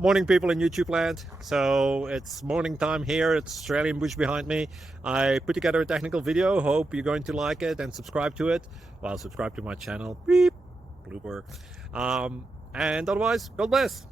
Morning, people in YouTube land. So it's morning time here. It's Australian bush behind me. I put together a technical video. Hope you're going to like it and subscribe to it. Well, subscribe to my channel. Beep, blooper. And otherwise, God bless.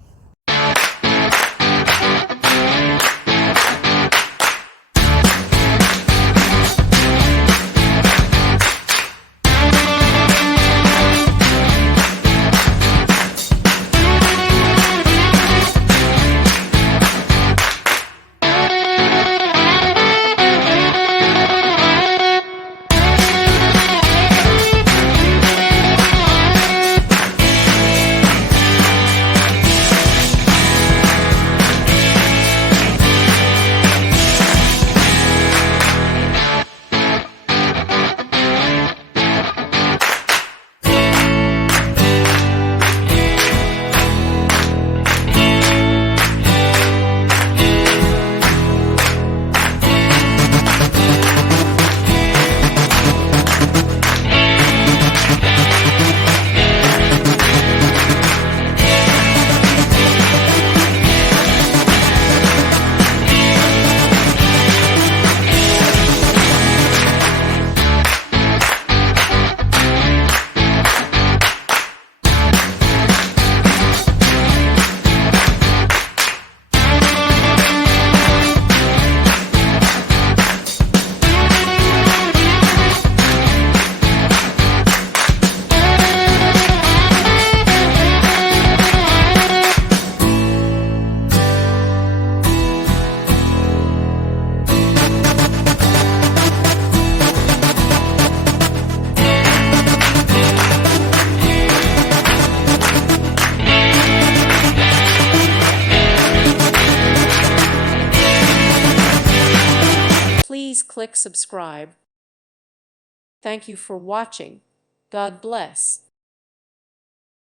Please click subscribe. Thank you for watching. God bless.